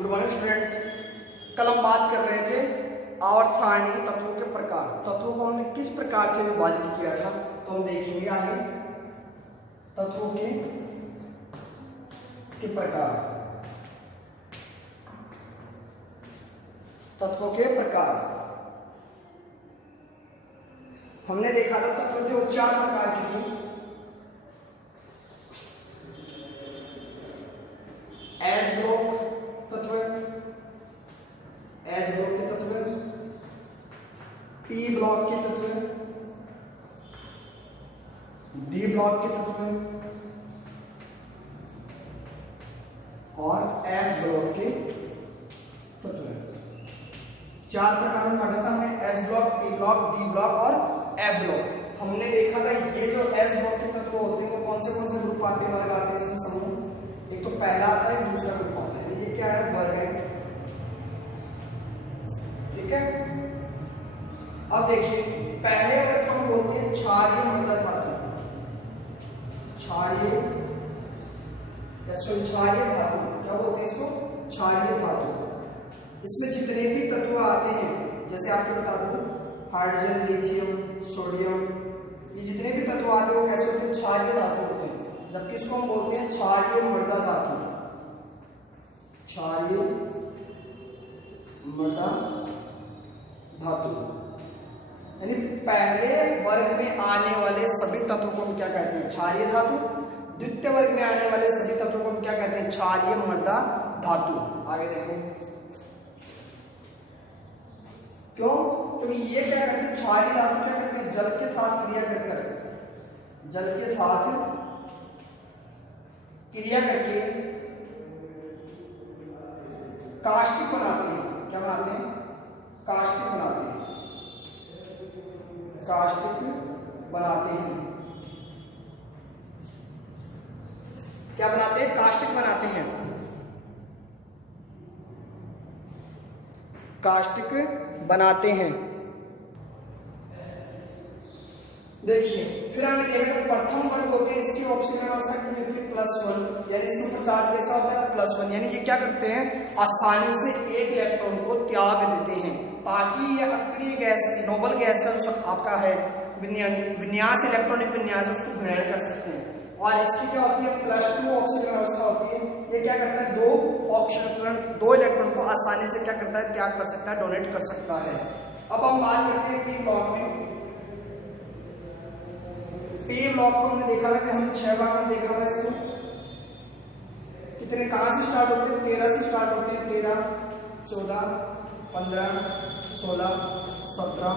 Good morning students. कल हम बात कर रहे थे आवर्त सारणी के तत्वों के प्रकार। तत्वों को हमने किस प्रकार से विभाजित किया था तो हम देखेंगे आगे। तत्वों के प्रकार, तत्वों के प्रकार हमने देखा था। तत्व थे वो 4 प्रकार के थे। एस ब्लॉक तत्व, एस ब्लॉक के तत्व, पी ब्लॉक के तत्व, डी ब्लॉक के तत्व और एफ ब्लॉक के तत्व। 4 प्रकार में बांटा था हमने, S block, P block, D block और एफ ब्लॉक। हमने देखा था ये जो एस ब्लॉक के तत्व होते हैं वो कौन से ग्रुप आते हैं, वर्ग आते हैं इसमें समूह। एक तो पहला आता है, दूसरा ग्रुप आता है। ये क्या है, वर्ग है। ठीक है। अब देखिए पहले वर्ग को हम बोलते हैं क्षारीय मृदा धातु। क्षारीय धातु क्या बोलते हैं इसको, क्षारीय धातु। इसमें जितने भी तत्व आते हैं, जैसे आपको बता दूं हाइड्रोजन, लिथियम, सोडियम, ये जितने भी तत्व आते हैं वो कैसे होते हैं, क्षारीय धातु होते हैं। जबकि इसको हम बोलते हैं क्षारीय मृदा धातु। क्षारीय मृदा धातु यानी पहले वर्ग में आने वाले सभी तत्वों को हम क्या कहते हैं, क्षारीय धातु। द्वितीय वर्ग में आने वाले सभी तत्वों को हम क्या कहते हैं, क्षारीय मृदा धातु। आगे देखो क्यों, क्योंकि ये क्या करते हैं, क्षारीय धातु क्या करते हैं, जल के साथ क्रिया करके, जल के साथ क्रिया करके काष्ठिक बनाते हैं। क्या बनाते हैं, काष्ठिक बनाते हैं, काष्ठिक बनाते हैं। क्या बनाते हैं, काष्ठिक बनाते हैं, काष्ठिक बनाते हैं। देखिए फिर हमने देखा प्रथम वर्ग होते हैं, इसकी ऑक्सीजन अवस्था कितनी होती है, +1, यानी इसके ऊपर चार्ज कैसा होता है, +1। यानी ये क्या करते हैं, आसानी से एक इलेक्ट्रॉन को त्याग देते हैं ताकि ये अक्रिय गैस, नोबल गैस का जो आपका है विन्यास, इलेक्ट्रॉनिक विन्यास, उसको ग्रहण कर सकते हैं। और इसकी क्या होती है, +2 ऑक्सीजन अवस्था होती है। ये क्या करता है, दो इलेक्ट्रॉन को आसानी से क्या करता है, त्याग कर सकता है, डोनेट कर सकता है। अब हम बात करते हैं पी ब्लॉक में। पी ब्लॉक को हमने देखा था कि हमने 6 भाग में देखा था। इसको कितने, कहां से स्टार्ट होते हैं, 13 से स्टार्ट होते हैं। 13, 14, 15, 16, 17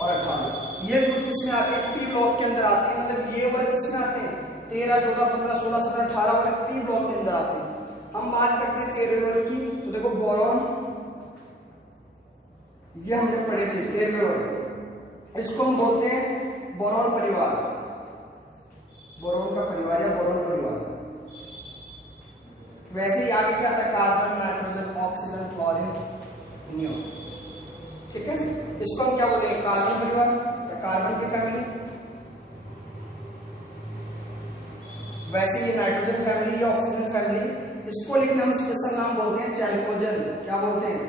और 18 ये ग्रुप किसमें आते हैं, पी ब्लॉक के अंदर आते हैं। मतलब ये वर्ग किसमें आते हैं, 13, 14, 15, 16, 17, 18 वर्ग पी ब्लॉक के अंदर आते हैं। हम बात करते हैं 13वें वर्ग की, तो देखो बोरॉन, ये हमने पढ़े थे 13वें वर्ग। इसको हम बोलते हैं बोरॉन परिवार, बोरॉन का परिवार या बोरॉन परिवार। वैसे ही आगे क्या आता है, carbon, nitrogen, oxygen, chlorine, neon. ठीक है, इसको हम क्या बोलेंगे, कार्बन परिवार या कार्बन की फैमिली। वैसे ये नाइट्रोजन फैमिली या ऑक्सीजन फैमिली। इसको लेकिन हम स्पेशल नाम बोलते हैं चैल्कोजन। क्या बोलते हैं,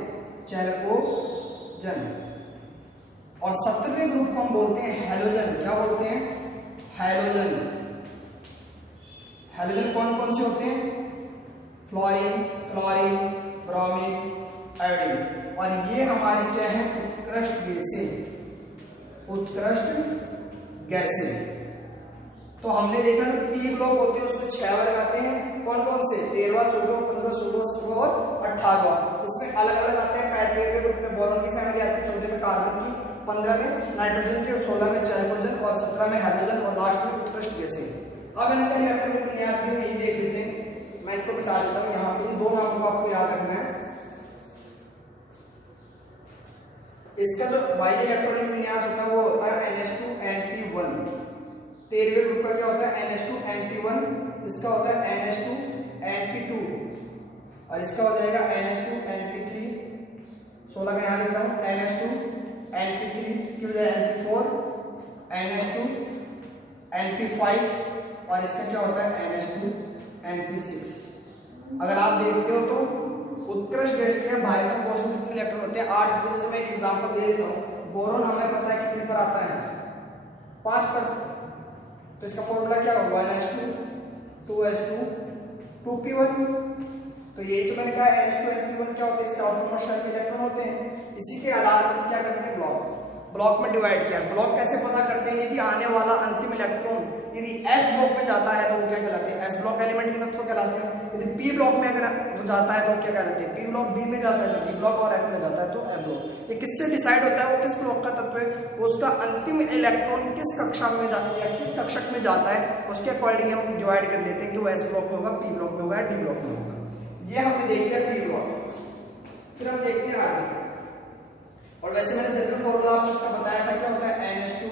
चैल्कोजन। और 17वें ग्रुप को हम बोलते हैं हैलोजन। क्या बोलते हैं, हैलोजन। हैलोजन कौन कौन से होते हैं, फ्लोरीन, क्लोरीन, ब्रोमीन, आयोडीन। और ये हमारी क्या है, उत्कृष्ट गैसें, उत्कृष्ट गैसें। तो हमने देखा पी ब्लॉक होते हैं, उसमें 6 वर्ग आते हैं। कौन कौन से, 13, 14, 15, 16, 17 और 18। इसमें अलग अलग आते हैं। 13वें ग्रुप में बोरॉन की फैमिली आती है, 14 में कार्बन की, 15 में नाइट्रोजन की, 16 में चैल्कोजन और 17 में हाइड्रोजन और लास्ट में उत्कृष्ट गैसें। अब इनका इलेक्ट्रॉनिक विन्यास भी यही देख लेते हैं। मैं इनको बता देता हूँ, यहाँ पे 2 नामों को आपको याद रखना है। इसका जो बाह्य इलेक्ट्रॉनिक विन्यास होता है वो होता है NH2Np1। 13वें ग्रुप का क्या होता है, NH2Np1। इसका होता है NH2Np2 और इसका हो जाएगा NH2Np3। 16 का यहाँ लिख रहा हूँ, NH2Np3 की बजाय NP4, NH2Np5 और इसका क्या होता है NH2Np6। अगर आप देखते हो तो उत्कृष्ट गैस के बाह्यतम कोश में कितने इलेक्ट्रॉन होते हैं? 8। जैसे मैं एक एग्जांपल दे देता हूँ, बोरोन हमें पता है कितने पर आता है? 5 पर। तो इसका फॉर्मूला क्या होगा? 1s2 2s2 2p1। तो यही तो मैंने कहा NH2 NP1 क्या होते हैं? इसके आउटरमोस्ट शेल में इलेक्ट्रॉन होते हैं। इसी के आधार पर क्या करते हैं? ब्लॉक में डिवाइड किया। ब्लॉक कैसे पता करते हैं? यदि आने वाला अंतिम इलेक्ट्रॉन यदि S ब्लॉक में जाता है तो वो क्या कहलाते हैं? S ब्लॉक एलिमेंट के तत्व कहलाते हैं। यदि P ब्लॉक में अगर वो जाता है तो क्या कहलाते हैं? P ब्लॉक B में जाता है तो P ब्लॉक और F में जाता है तो F ब्लॉक। ये किससे डिसाइड होता है वो किस ब्लॉक का तत्व है? उसका अंतिम इलेक्ट्रॉन किस कक्षा में जाता है या किस कक्षक में जाता है, उसके अकॉर्डिंग हम डिवाइड कर लेते हैं कि वो S ब्लॉक में होगा, P ब्लॉक में होगा, D ब्लॉक में होगा। ये हमने देख लिया P ब्लॉक। फिर हम देखते हैं आगे। और वैसे मैंने जनरल फॉर्मूला आपको इसका बताया था, क्या होता है? NH2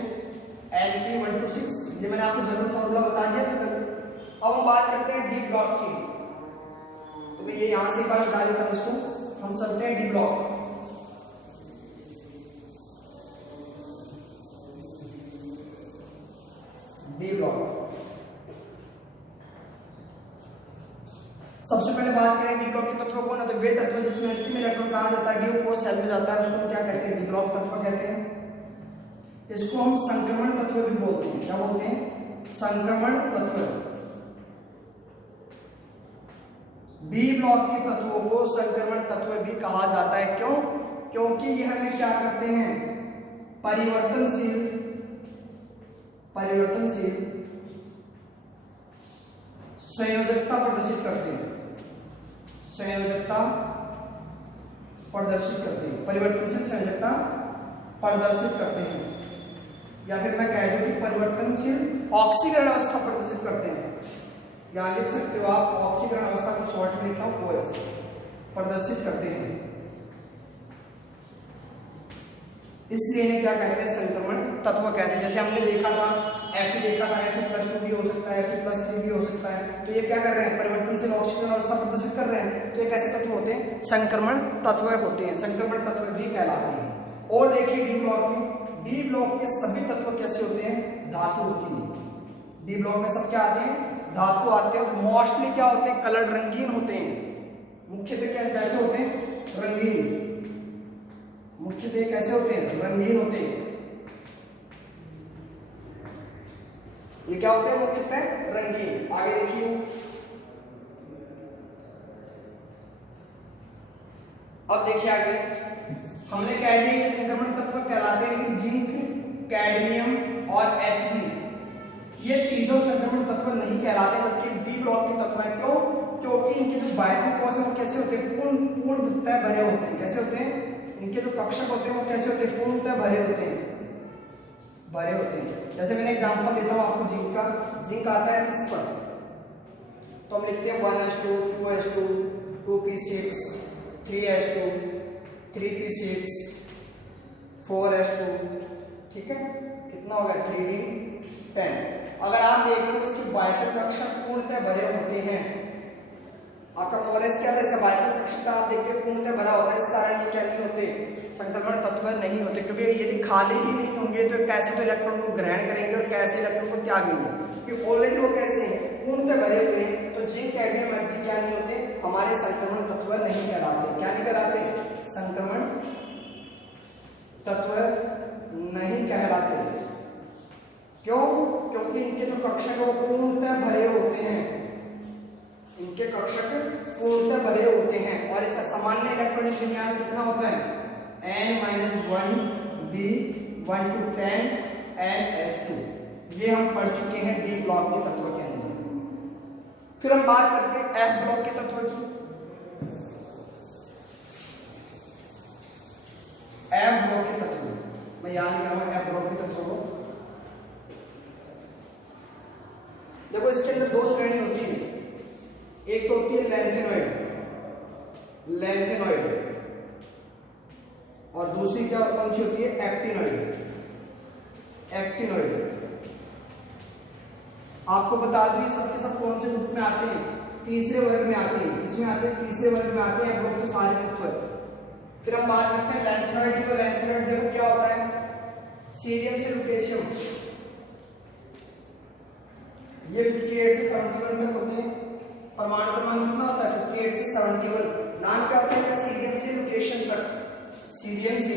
NP126। ये मैंने आपको जनरल फॉर्मूला बता दिया था कल। अब हम बात करते हैं डी ब्लॉक की। तो मैं ये यहां से एक बार बता देता हूं इसको। हम चलते हैं डी ब्लॉक। डी ब्लॉक सबसे पहले बात करें डी ब्लॉक के तत्वों को ना, तो वे तत्व जिसमें अंतिम इलेक्ट्रॉन कहां जाता है? डी पोस्ट सेल में जाता है, उसको क्या कहते हैं? डी ब्लॉक तत्व कहते हैं। इसको हम संक्रमण तत्व भी बोलते हैं। क्या बोलते हैं? संक्रमण तत्व। बी ब्लॉक के तत्वों को संक्रमण तत्व भी कहा जाता है। क्यों? क्योंकि ये हमें क्या करते हैं? परिवर्तनशील संयोजकता प्रदर्शित करते हैं। संयोजकता प्रदर्शित करते हैं, परिवर्तनशील संयोजकता प्रदर्शित करते हैं, या फिर मैं कह दूं कि परिवर्तनशील ऑक्सीकरण अवस्था प्रदर्शित करते हैं। यहां लिख सकते हो आप, ऑक्सीकरण अवस्था को शॉर्ट में लिखता हूं OS, प्रदर्शित करते हैं। इसलिए इन्हें क्या कहते हैं? संक्रमण तत्व कहते हैं। जैसे हमने देखा था Fe देखा था, Fe+2 भी हो सकता है, Fe+3 भी हो सकता है। तो ये क्या कर रहे हैं? परिवर्तनशील ऑक्सीकरण अवस्था प्रदर्शित कर रहे हैं। तो ये कैसे तत्व होते हैं? संक्रमण तत्व होते हैं, संक्रमण तत्व भी कहलाते हैं। और देखिए डी ब्लॉक में, डी ब्लॉक के सभी तत्व कैसे होते हैं? धातु होती है। डी ब्लॉक में सब क्या आते हैं? धातु आते हैं। मोस्टली क्या होते हैं? कलर्ड, रंगीन होते हैं। मुख्यतः क्या कैसे होते हैं? रंगीन। मुख्यतः कैसे होते हैं? रंगीन होते हैं। ये क्या होते हैं? मुख्यतः रंगीन। आगे देखिए, अब देखिए आगे हमने कह दिया ये संक्रमण तत्व कहलाते हैं कि जिंक, कैडमियम और Hb ये तीनों संक्रमण तत्व नहीं कहलाते, जबकि डी ब्लॉक के तत्व है। क्यों? क्योंकि इनके जो बाह्यतम कोश है वो कैसे होते हैं? पूर्णतः भरे होते हैं। कैसे होते हैं? इनके जो कक्षक होते हैं वो कैसे होते हैं? पूर्णतः भरे होते हैं, भरे होते हैं। जैसे मैंने एग्जांपल देता हूं आपको जिंक का। जिंक आता है 30 पर, तो हम लिखते हैं 1s2 2s2 2p6 3s2 3p6 4s2। ठीक है, कितना हो गया? 3d10। अगर आप देख लो इसके बाह्यतम कक्षक पूर्णतः भरे होते हैं। आपका 4s क्या था? इसका बाह्यतम कक्षक का आप देखते हैं पूर्णतः भरा होता है। इस कारण ये क्या नहीं होते? संक्रमण तत्व नहीं होते, क्योंकि यदि खाली ही नहीं होंगे तो कैसे तो इलेक्ट्रॉन को ग्रहण करेंगे और कैसे इलेक्ट्रॉन को त्यागेंगे? क्योंकि ऑलरेडी वो कैसे हैं? पूर्णतः भरे हुए हैं। तो जिंक, कैडमियम, Hg क्या नहीं होते? हमारे संक्रमण तत्व नहीं कहलाते। क्या नहीं कहलाते? संक्रमण तत्व नहीं कहलाते। क्यों? क्योंकि इनके जो कक्षक है वो पूर्णतः भरे होते हैं। इनके कक्षक पूर्णतः भरे होते हैं। और इसका सामान्य इलेक्ट्रॉनिक विन्यास कितना होता है? n-1 d 1 to 10 n-s2। ये हम पढ़ चुके हैं डी ब्लॉक के तत्व के अंदर। फिर हम बात करते हैं एफ ब्लॉक के तत्व की। एफ ब्लॉक के तत्व मैं यहां लिख रहा हूं, एफ ब्लॉक के तत्व को। देखो इसके अंदर दो श्रेणी होती है। एक तो होती है लैंथेनॉइड, और दूसरी क्या कौन सी होती है? एक्टिनॉइड। आपको बता दूं सबके सब कौन से ग्रुप में आते हैं? तीसरे वर्ग में आते हैं। इसमें आते हैं तीसरे वर्ग में आते हैं ग्रुप के सारे तत्व। फिर हम बात करते हैं लैंथेनॉइड की। तो लैंथेनॉइड देखो क्या होता है? सीरियम से लुटेशियम, ये 58 से 71 तक होते हैं। परमाणु क्रमांक कितना होता है? 58 से 71। नाम क्या होता है? से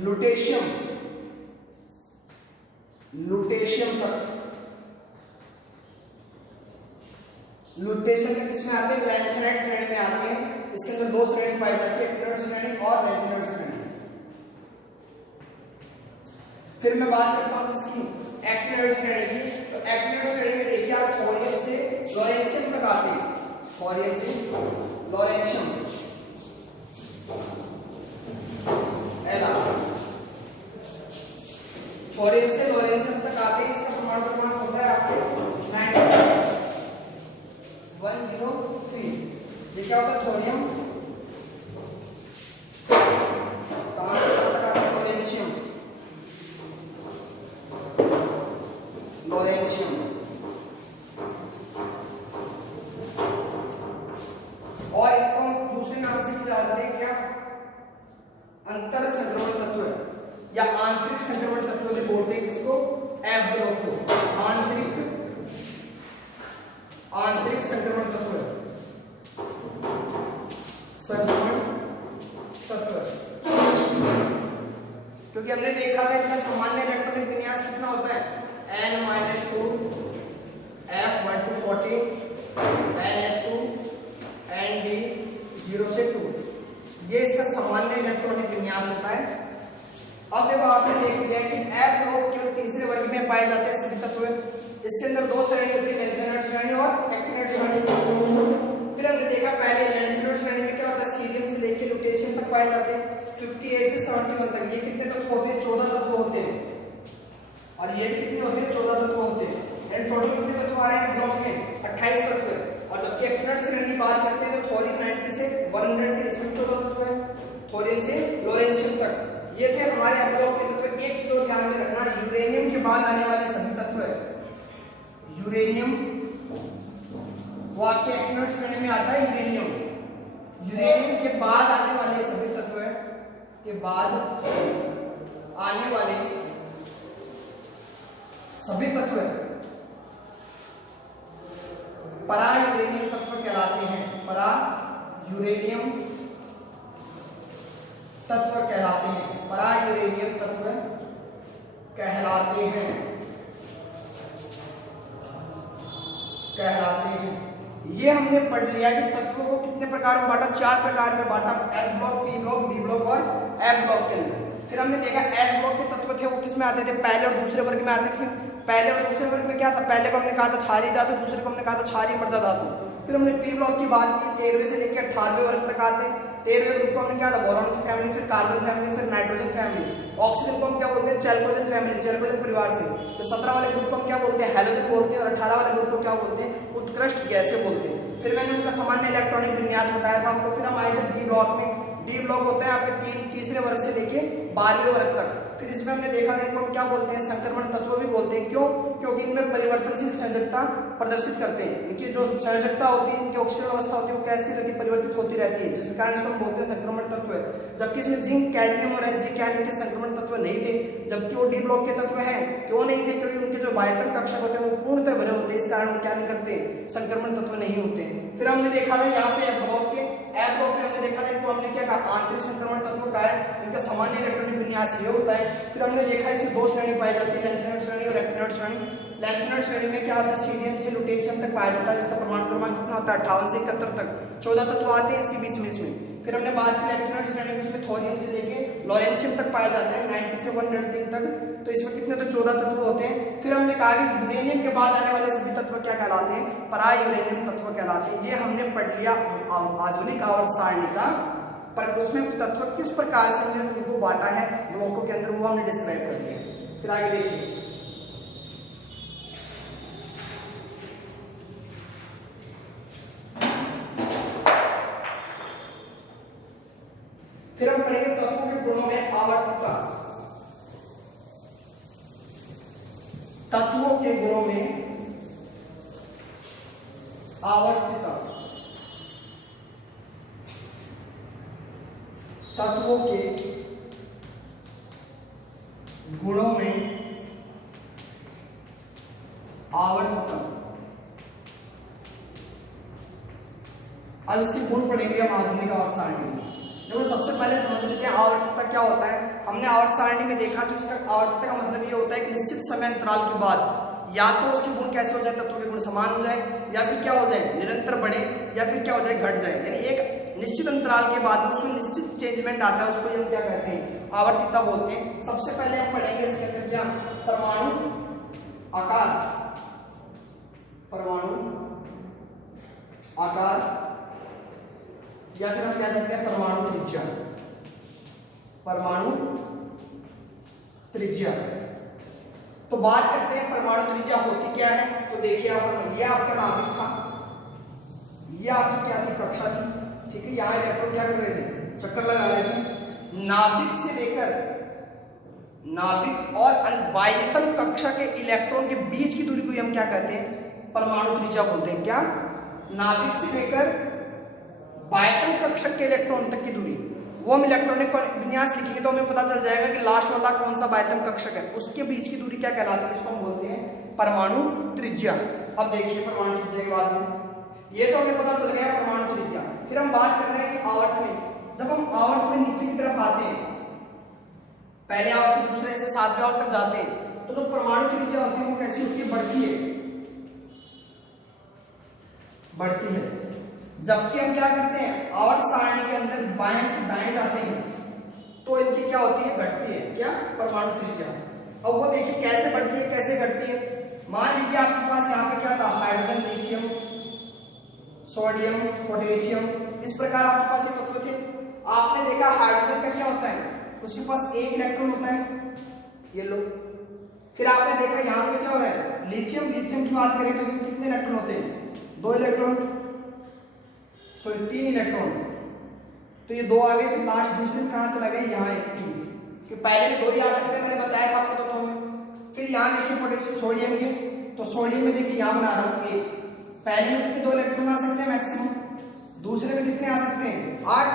लुटेशियम तक, लुटेशियम किसमें आते हैं? लैंथेनाइड श्रेणी में आते हैं। इसके अंदर दो श्रेणी पाई जाती है, एक्टिनोइड श्रेणी और लैंथेनाइड श्रेणी। फिर मैं बात करता हूं किसकी? एक्टिनोइड श्रेणी की। तो एक्टिनोइड श्रेणी में देखिए आप थोरियम से लॉरेंशियम तक आते हैं, थोरियम से लॉरेंशियम थोरियम से लॉरेंशियम तक आते हैं। इसका परमाणु क्रमांक होता है आपके 103। ये क्या होता है? थोरियम। कहां से कहां तक आता है? Lawrencium, lawrencium. और इनको हम दूसरे नाम से भी जानते हैं, क्या? अंतर संक्रमण तत्व या आंतरिक संक्रमण तत्व भी बोलते हैं। किसको? एफ ब्लॉक को आंतरिक संक्रमण तत्व, संक्रमण तत्व। क्योंकि हमने देखा था इनका सामान्य इलेक्ट्रॉनिक विन्यास कितना होता है? N-2 F1240 NH2 ND 0 से 2। ये इसका सामान्य इलेक्ट्रॉनिक विन्यास होता है। अब देखो आपने देख लिया कि एफ ब्लॉक केवल तीसरे वर्ग में पाए जाते हैं सभी तत्व। इसके अंदर दो श्रेणी होती है, लैंथेनाइड श्रेणी और एक्टिनोइड श्रेणी। फिर हमने देखा पहले लैंथेनाइड श्रेणी में क्या होता है? सीरियम से लेकर लुटेशियम तक पाए जाते हैं, 58 से 71 तक। ये कितने तत्व होते हैं? 14 तत्व होते हैं। और ये कितने होते हैं? 14 तत्व होते हैं। एंड टोटल कितने तत्व आ रहे हैं ब्लॉक में? 28 तत्व है। और जबकि एक्टिनोइड श्रेणी की बात करते हैं तो थोरियम 90 से 100 तक, इसमें 14 तत्व है, थोरियम से लॉरेंशियम तक। ये थे हमारे ब्लॉक के तत्व। एक चीज और ध्यान में रखना, यूरेनियम के बाद आने वाले सभी तत्व है, यूरेनियम वो आपके एक्टिनोइड श्रेणी में आता है। यूरेनियम के बाद आने वाले सभी तत्व है, के बाद आने वाले सभी तत्व परा यूरेनियम तत्व कहलाते हैं। परा यूरेनियम तत्व कहलाते हैं, परा यूरेनियम तत्व कहलाते हैं। ये हमने पढ़ लिया कि तत्वों को कितने प्रकार में बांटा? 4 प्रकार में बांटा, S block, P block, D block और एफ ब्लॉक के अंदर। फिर हमने देखा एस ब्लॉक के तत्व थे वो किस में आते थे? पहले और दूसरे वर्ग में आते थे। पहले और दूसरे वर्ग में क्या था? पहले को हमने कहा था क्षारीय धातु, दूसरे को हमने कहा था क्षारीय मृदा धातु। फिर हमने पी ब्लॉक की बात की, 13वें से लेकर 18वें वर्ग तक आते हैं। 13वें ग्रुप को हमने क्या था? बोरॉन की फैमिली, फिर कार्बन फैमिली, फिर नाइट्रोजन फैमिली। ऑक्सीजन को हम क्या बोलते हैं? चैल्कोजन फैमिली, चैल्कोजन परिवार से। तो 17 वाले ग्रुप को हम क्या बोलते हैं? हैलोजन बोलते हैं। और 18 वाले ग्रुप को क्या बोलते हैं? उत्कृष्ट गैसें बोलते हैं। फिर मैंने उनका सामान्य इलेक्ट्रॉनिक विन्यास बताया था आपको। फिर हम आए थे डी ब्लॉक में। डी ब्लॉक होता है आपके तीसरे वर्ग से लेके 12वें वर्ग तक। फिर इसमें हमने देखा था इनको क्या बोलते हैं? संक्रमण तत्व भी बोलते हैं। क्यों? क्योंकि इनमें परिवर्तनशील संयोजकता प्रदर्शित करते हैं। इनकी जो संयोजकता होती है, इनकी ऑक्सीजन अवस्था होती है, वो कैसी रहती है? परिवर्तित होती रहती है, जिस कारण इसको हम बोलते हैं संक्रमण तत्व है। जबकि इसमें जिंक, कैडमियम और एंजिक के संक्रमण तत्व नहीं थे, जबकि वो डी ब्लॉक के तत्व हैं। क्यों नहीं थे? क्योंकि उनके जो बाह्यतम कक्षक होते हैं वो पूर्णतः भरे होते हैं, इस कारण वो क्या नहीं करते? संक्रमण तत्व नहीं होते। फिर हमने देखा था यहाँ पे एफ ब्लॉक में हमने देखा था इनको हमने क्या कहा? आंतरिक संक्रमण तत्व का है। इनका सामान्य इलेक्ट्रॉनिक विन्यास ये होता है। फिर हमने देखा इसे दो श्रेणी पाई जाती है, लैंथेनाइड श्रेणी और एक्टिनोइड श्रेणी। लैंथेनाइड श्रेणी में क्या होता है? सीरियम से लुटेशियम तक पाया जाता है, जिसका परमाणु क्रमांक कितना होता है? 58 से 71 तक। 14 तत्व आते हैं इसके बीच में इसमें। फिर हमने बात की एक्टिनोइड श्रेणी में, उसमें थोरियम से लेके लॉरेंशियम तक पाया जाता है, 90 से 103 तक। तो इसमें कितने? तो 14 तत्व होते हैं। फिर हमने कहा कि यूरेनियम के बाद आने वाले सभी तत्व क्या कहलाते हैं? परा यूरेनियम तत्व कहलाते हैं। ये हमने पढ़ लिया आधुनिक आवर्त सारणी का, पर उसमें तत्व किस प्रकार से हमने उनको बांटा है ब्लॉकों के अंदर, वो हमने डिस्क्राइब कर दिया। फिर आगे देखिए, फिर हम पढ़ेंगे तत्वों के गुणों में आवर्तता। तत्वों के गुणों में आवर्तता, तत्वों के गुणों में आवर्तता। अब इसके गुण पढ़ेंगे हम आधुनिक आवर्त सारणी में। देखो सबसे पहले समझ लेते हैं आवर्तकता क्या होता है। हमने आवर्त सारणी में देखा तो इसका आवर्तकता का मतलब ये होता है कि निश्चित समय अंतराल के बाद या तो उसके गुण कैसे हो जाए, तत्वों के गुण समान हो जाए, या फिर क्या हो जाए निरंतर बढ़े, या फिर क्या हो जाए घट जाए। यानी एक निश्चित अंतराल के बाद में उसमें निश्चित चेंजमेंट आता है, उसको हम क्या कहते हैं आवर्तिकता बोलते हैं। सबसे पहले हम पढ़ेंगे इसके अंदर क्या परमाणु आकार, परमाणु आकार या फिर हम कह सकते हैं परमाणु त्रिज्या, परमाणु त्रिज्या। तो बात करते हैं परमाणु त्रिज्या होती क्या है। तो देखिए आप, ये आपका नाभिक था, ये आपकी क्या थी कक्षा थी, ठीक है। यहाँ इलेक्ट्रॉन क्या कर रहे थे, चक्कर लगा रहे थे। नाभिक से लेकर, नाभिक और बाह्यतम कक्षा के इलेक्ट्रॉन के बीच की दूरी को हम क्या कहते हैं परमाणु त्रिज्या बोलते हैं। क्या, नाभिक से लेकर बाह्यतम कक्षा के इलेक्ट्रॉन तक की दूरी, वो हम इलेक्ट्रॉनिक विन्यास लिखेंगे तो हमें पता चल जाएगा कि लास्ट वाला कौन सा बाह्यतम कक्षक है, उसके बीच की दूरी क्या कहलाती है, इसको हम बोलते हैं परमाणु त्रिज्या। अब देखिए परमाणु त्रिज्या के बाद में ये तो हमें पता चल गया परमाणु त्रिज्या। फिर हम बात कर रहे हैं कि आवर्त में, जब हम आवर्त में नीचे की तरफ आते हैं, पहले आवर्त से दूसरे से सातवें आवर्त तक जाते हैं, तो जो परमाणु त्रिज्या होती है वो कैसी होती है, बढ़ती है, बढ़ती है। जबकि हम क्या करते हैं आवर्त सारणी के अंदर बाएं से दाएं जाते हैं तो इनकी क्या होती है, घटती है, क्या परमाणु त्रिज्या। अब वो देखिए कैसे बढ़ती है कैसे घटती है। मान लीजिए आपके पास यहाँ पे क्या था, हाइड्रोजन, लिथियम, सोडियम, पोटेशियम, इस प्रकार आपके पास ये तत्व थे। आपने देखा हाइड्रोजन का क्या होता है, उसके पास एक इलेक्ट्रॉन होता है, ये लो। फिर आपने देखा यहाँ पे क्या हो रहा है, लिथियम, लिथियम की बात करें तो इसमें कितने इलेक्ट्रॉन होते हैं, 2 इलेक्ट्रॉन, सॉरी 3 इलेक्ट्रॉन। तो ये 2 आ गए, फिर लास्ट दूसरे में कहां चला गया, यहाँ 1 3, कि पहले में 2 ही आ सकते हैं, मैंने बताया था आपको तो में। फिर यहाँ देखिए पोटेशियम, सोडियम के, तो सोडियम में देखिए यहाँ बना रहा हूँ 1, पहले में कितने 2 इलेक्ट्रॉन आ सकते हैं मैक्सिमम, दूसरे में कितने आ सकते हैं 8,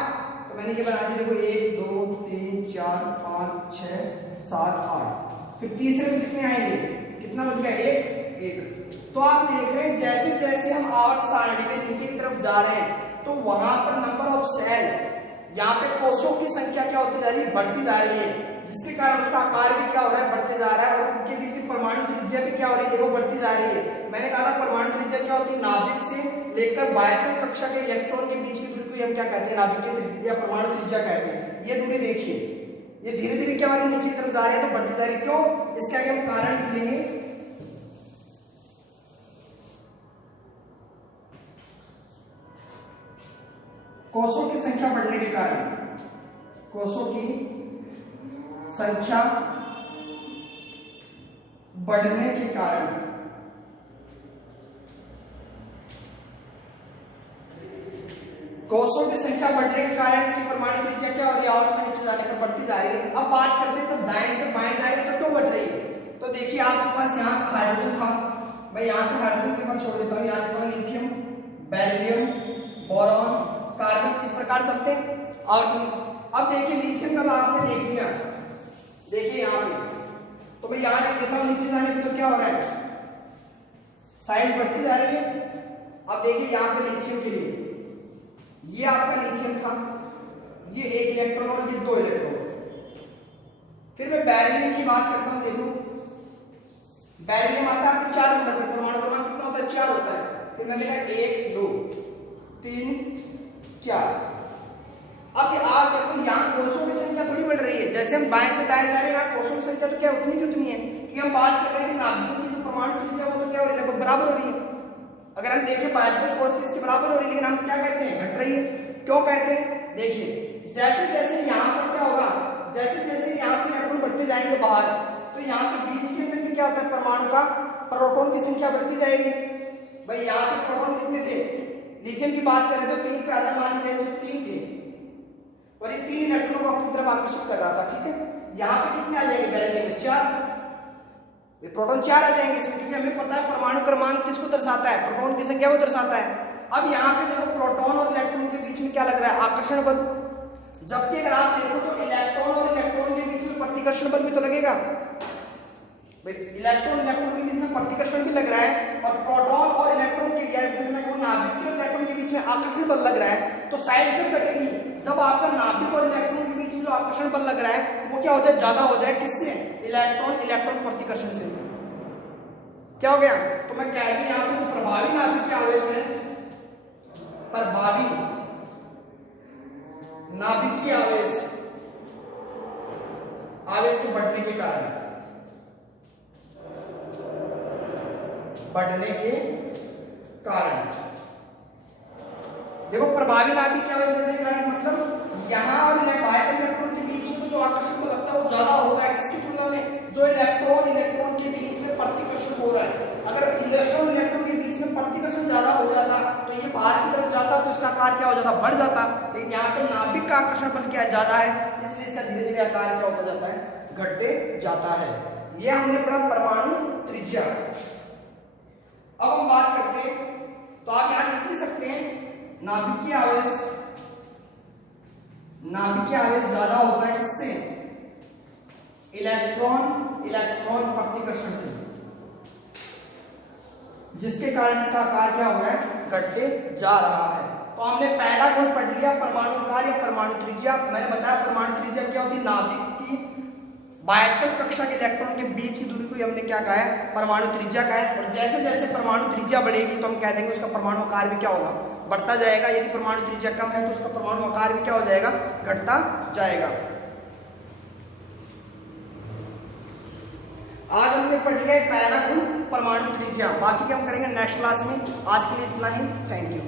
तो मैंने ये बना दिया देखो 1 2 3 4 5 6 7 8। फिर तीसरे में कितने आएंगे, कितना बच गया 1। तो आप देख रहे हैं जैसे जैसे हम आवर्त सारणी में नीचे की तरफ जा रहे हैं तो वहां पर नंबर ऑफ सेल, यहाँ पे कोषों की संख्या क्या होती जा रही है, बढ़ती जा रही है, जिसके कारण उसका आकार भी क्या हो रहा है, बढ़ते जा रहा है। और उनके बीच परमाणु त्रिज्या भी क्या हो रही है, देखो बढ़ती जा रही है। मैंने कहा था परमाणु त्रिज्या क्या होती है, नाभिक से लेकर बाह्यतम कक्षा के इलेक्ट्रॉन के बीच की दूरी को हम क्या कहते हैं, नाभिक की त्रिज्या, परमाणु त्रिज्या कहते हैं। ये दूरी देखिए, ये धीरे धीरे क्या हो रही है, नीचे की तरफ जा रही है, तो बढ़ती जा रही है। क्यों, इसके आगे हम कारण लिख लेंगे। कोषों की संख्या बढ़ने के कारण, कोषों की संख्या बढ़ने के कारण कोषों की संख्या बढ़ने के कारण की परमाणु त्रिज्या क्या हो रही है, आवर्त में नीचे जाने पर बढ़ती जा रही है। अब बात करते हैं जब दाएं से बाएं जाएगा तो क्यों बढ़ रही है। तो देखिए आपके पास यहाँ हाइड्रोजन था, मैं यहाँ से हाइड्रोजन के ऊपर छोड़ देता हूँ, यहाँ देता हूँ लिथियम, बेरिलियम, बोरॉन, कार्बन, इस प्रकार चलते हैं। और अब देखिए लिथियम का आपने देख लिया, देखिए यहाँ पे, तो मैं यहाँ लिख देता हूँ, नीचे जाने पे तो क्या हो रहा है, साइज बढ़ती जा रही है। अब देखिए यहाँ पे लिथियम के लिए, ये आपका लिथियम था, ये 1 इलेक्ट्रॉन और ये 2 इलेक्ट्रॉन। फिर मैं बेरिलियम की बात करता हूँ, देखो बेरिलियम आता है आपके 4 नंबर पर, परमाणु क्रमांक कितना होता है, 4 होता है। फिर मैं लिखा 1 2 3 4। अब ये आप देखो यहाँ कोषों की संख्या थोड़ी बढ़ रही है, जैसे हम बाएं से दाएं जा रहे हैं, यहाँ कोषों की संख्या तो क्या उतनी की उतनी है, क्योंकि हम बात कर रहे हैं कि नाभिकों की जो परमाणु त्रिज्या वो तो क्या हो रही है, लगभग बराबर हो रही है। अगर हम देखें बाह्यतम कोष इसके बराबर हो रही है, लेकिन हम क्या कहते हैं, घट रही है। क्यों कहते हैं, देखिए जैसे जैसे यहाँ पर क्या होगा, जैसे जैसे यहाँ पे इलेक्ट्रॉन बढ़ते जाएंगे बाहर, तो यहाँ पे बीच के अंदर क्या होता है, परमाणु का प्रोटॉन की संख्या बढ़ती जाएगी। भाई यहाँ पे प्रोटॉन कितने थे, लिथियम की बात करें तो 3 पे आता, मान लीजिए इसमें 3 थे और ये 3 इलेक्ट्रॉनों को अपनी तरफ आकर्षित कर रहा था, ठीक है। यहाँ पे कितने आ जाएंगे, बेरिलियम में 4, ये प्रोटॉन 4 आ जाएंगे इसमें, क्योंकि हमें पता है परमाणु क्रमांक किसको दर्शाता है, प्रोटॉन की संख्या को दर्शाता है। अब यहाँ पे देखो प्रोटॉन और इलेक्ट्रॉन के बीच में क्या लग रहा है, आकर्षण बल। जबकि अगर आप देखो तो इलेक्ट्रॉन और इलेक्ट्रॉन के बीच में प्रतिकर्षण बल भी तो लगेगा। भाई इलेक्ट्रॉन इलेक्ट्रॉन के बीच में प्रतिकर्षण भी लग रहा है, और प्रोटॉन और इलेक्ट्रॉन के नाभिक के इलेक्ट्रॉन के बीच में आकर्षण बल लग रहा है तो साइज कब घटेगी, जब आपका नाभिक और इलेक्ट्रॉन के बीच में जो आकर्षण बल लग रहा है वो क्या हो जाए, ज्यादा हो जाए। किससे, इलेक्ट्रॉन इलेक्ट्रॉन प्रतिकर्षण से। क्या हो गया, तो मैं कह रही यहाँ पे जो प्रभावी नाभिक के आवेश है, प्रभावी नाभिकीय आवेश, आवेश के बढ़ने के कारण, बढ़ने के कारण, देखो प्रभावी नाभिकीय आवेश बढ़ने के कारण मतलब यहाँ और बाह्य इलेक्ट्रॉन के बीच में जो आकर्षण को लगता है वो ज्यादा होगा है। किसकी तुलना में, जो इलेक्ट्रॉन इलेक्ट्रॉन के बीच में प्रतिकर्षण हो रहा है। अगर इलेक्ट्रॉन इलेक्ट्रॉन के बीच में प्रतिकर्षण ज्यादा हो जाता तो ये बाहर की तरफ जाता तो इसका आकार क्या हो जाता, बढ़ जाता। लेकिन यहाँ पे नाभिक का आकर्षण बल क्या है, ज्यादा है, इसलिए इसका धीरे धीरे आकार क्या होता जाता है, घटते जाता है। ये हमने पढ़ा परमाणु त्रिज्या। अब हम बात करते हैं, तो आप यहां लिख भी सकते हैं नाभिकीय आवेश, नाभिकीय आवेश ज्यादा होता है किससे, इलेक्ट्रॉन इलेक्ट्रॉन प्रतिकर्षण से, जिसके कारण इसका आकार क्या हो रहा है, घटते जा रहा है। तो हमने पहला गुण पढ़ लिया, परमाणु आकार या परमाणु त्रिज्या। मैंने बताया परमाणु त्रिज्या क्या होती है, नाभिक की बाह्यतम कक्षा के इलेक्ट्रॉन के बीच की दूरी को हमने क्या कहा है, परमाणु त्रिज्या कहा है। और जैसे जैसे परमाणु त्रिज्या बढ़ेगी तो हम कह देंगे उसका परमाणु आकार भी क्या होगा, बढ़ता जाएगा। यदि परमाणु त्रिज्या कम है तो उसका परमाणु आकार भी क्या हो जाएगा, घटता जाएगा। आज हमने पढ़ लिया पहला गुण परमाणु त्रिज्या, बाकी हम करेंगे नेक्स्ट क्लास में। आज के लिए इतना ही, थैंक यू।